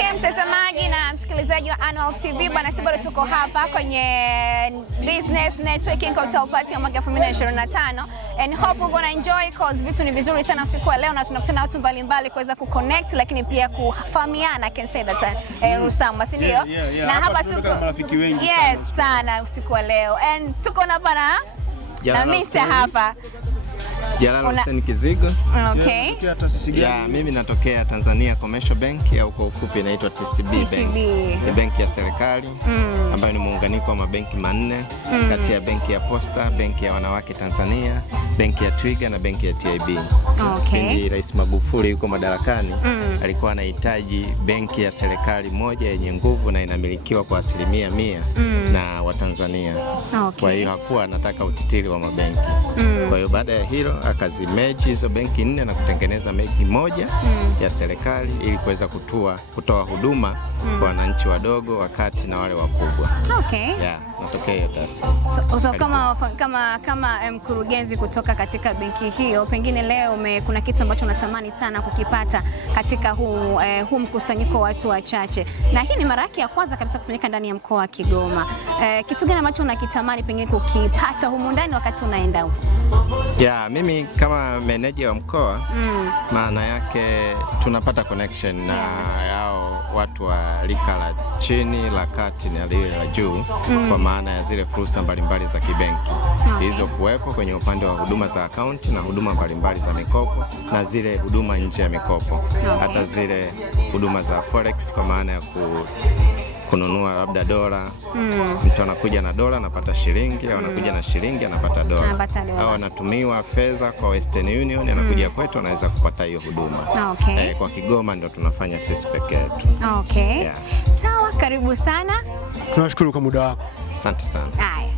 Okay, mtazamaji na msikilizaji wa Annual TV, bwana, sisi bado tuko hapa kwenye Business Networking Cocktail Party ya mwaka 2025 and hope we're gonna enjoy cause vitu ni vizuri sana usiku wa leo na tunakutana watu mbalimbali kuweza kuconnect lakini pia kufahamiana. I can say that Rusama, si ndio? Na hapa tuko marafiki wengi sana usiku wa leo and tuko hapa na Mr. hapa Jalal Hussein Kizigo. Okay. Yeah, mimi natokea Tanzania Commercial Bank au kwa ufupi inaitwa TCB Bank. Ni benki ya serikali ambayo ni muunganiko wa mabenki manne kati ya benki ya Posta, benki ya wanawake Tanzania, benki ya Twiga na benki ya TIB. Okay. Pindi Rais Magufuli yuko madarakani, alikuwa anahitaji benki ya serikali moja yenye nguvu na inamilikiwa kwa 100% na Watanzania. Okay. Kwa hiyo hakuwa anataka utitiri wa mabenki. Kwa hiyo baada ya hilo akazimeji hizo benki nne na kutengeneza benki moja ya serikali ili kuweza kutoa huduma kwa wananchi wadogo, wakati na wale wakubwa. Okay. Yeah, natokea hiyo taasisi. So kama mkurugenzi kutoka katika benki hiyo, pengine leo kuna kitu ambacho unatamani sana kukipata katika huu mkusanyiko wa watu wachache, na hii ni mara yake ya kwanza kabisa kufanyika ndani ya mkoa wa Kigoma. Kitu gani ambacho unakitamani pengine kukipata humu ndani wakati unaenda huko? Yeah, mimi kama meneja wa mkoa, maana yake tunapata connection na yao watu wa rika la chini, la kati na lile la juu, kwa maana ya zile fursa mbalimbali za kibenki. Hizo kuwepo kwenye upande wa huduma za account na huduma mbalimbali za mikopo na zile huduma nje ya mikopo. Hata zile huduma za forex kwa maana ya kununua labda dola, mtu anakuja na dola anapata shilingi, au anakuja na shilingi anapata dola, au anatumiwa fedha kwa Western Union anakuja kwetu anaweza kupata hiyo huduma. Okay. Kwa Kigoma ndio tunafanya sisi peke yetu. Okay. Yeah. Sawa, karibu sana. Tunashukuru kwa muda wako. Asante sana. Haya.